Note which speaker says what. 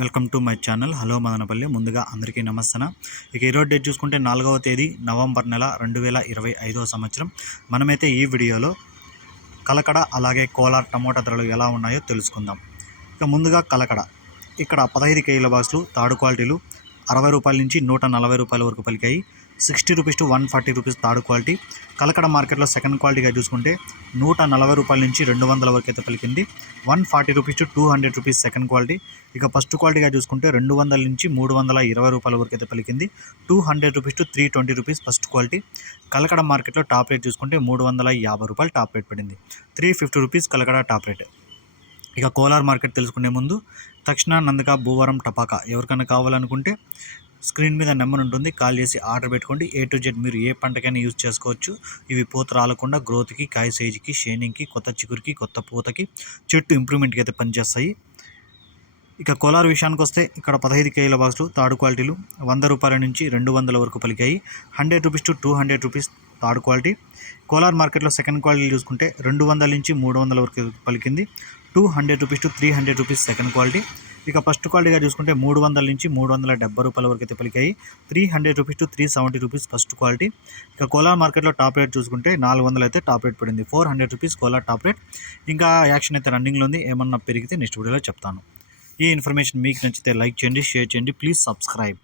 Speaker 1: Welcome to my channel. Hello Madanapalle. ముందుగా అందరికీ నమస్తన. ఇక ఈరోజు డేట్ చూసుకుంటే నాలుగవ తేదీ నవంబర్ నెల రెండు వేల ఇరవై ఐదవ సంవత్సరం. మనమైతే ఈ వీడియోలో కలకడ అలాగే కోలార్ టమోటా ధరలు ఎలా ఉన్నాయో తెలుసుకుందాం. ఇక ముందుగా కలకడ. ఇక్కడ పదహైదు కేజీల బాక్సులు తాడు క్వాలిటీలు అరవై రూపాయల నుంచి నూట నలభై రూపాయల వరకు పలికాయి. Sixty rupees to one forty rupees third quality. Kalakada మార్కెట్లో సెకండ్ క్వాలిటీగా చూసుకుంటే నూట నలభై రూపాయల నుంచి రెండు వందల వరకు అయితే పలికింది. One forty rupees to two hundred rupees second quality. ఇక ఫస్ట్ క్వాలిటీగా చూసుకుంటే రెండు వందల నుంచి మూడు వందల ఇరవై రూపాయల వరకు అయితే పలికింది. Two hundred rupees to three twenty rupees first quality. Kalakada మార్కెట్లో టాప్ రేట్ చూసుకుంటే మూడు వందల యాభై రూపాయలు టాప్ రేట్ పడింది. Three fifty rupees Kalakada top rate. ఇక కోలార్ మార్కెట్ తెలుసుకునే ముందు తక్షణ నందక భూవరం టపాకా ఎవరికైనా కావాలనుకుంటే స్క్రీన్ మీద నెంబర్ ఉంటుంది. కాల్ చేసి ఆర్డర్ పెట్టుకోండి. ఏ టు జెడ్ మీరు ఏ పంటకైనా యూజ్ చేసుకోవచ్చు. ఇవి పూత రాలకుండా గ్రోత్కి కాయ సైజుకి షేనింగ్కి కొత్త చిగురికి కొత్త పూతకి చెట్టు ఇంప్రూవ్మెంట్కి అయితే పనిచేస్తాయి. ఇక కోలార్ విషయానికి వస్తే ఇక్కడ పదహైదు కేజీల బాక్సులు తాడు క్వాలిటీలు వంద రూపాయల నుంచి రెండు వందల వరకు పలికాయి. Hundred rupees to two hundred rupees third quality. Kolar మార్కెట్లో సెకండ్ క్వాలిటీ చూసుకుంటే రెండు వందల నుంచి మూడు వందల వరకు పలికింది. Two hundred rupees to three hundred rupees second quality. ఇక ఫస్ట్ క్వాలిటీగా చూసుకుంటే మూడు వందల నుంచి మూడు వందల డెబ్బై రూపాయల వరకు అయితే పలికాయి. Three hundred rupees to three seventy rupees first quality. ఇక కోలార్ మార్కెట్లో టాప్ రేట్ చూసుకుంటే నాలుగు వందలు అయితే టాప్ రేట్ పడింది. Four hundred rupees Kolar top rate. ఇంకా యాక్షన్ అయితే రన్నింగ్లో ఉంది. ఏమన్నా పెరిగితే నెక్స్ట్ వీడియోలో చెప్తాను. ఈ ఇన్ఫర్మేషన్ మీకు నచ్చితే లైక్ చేయండి షేర్ చేయండి. Please subscribe.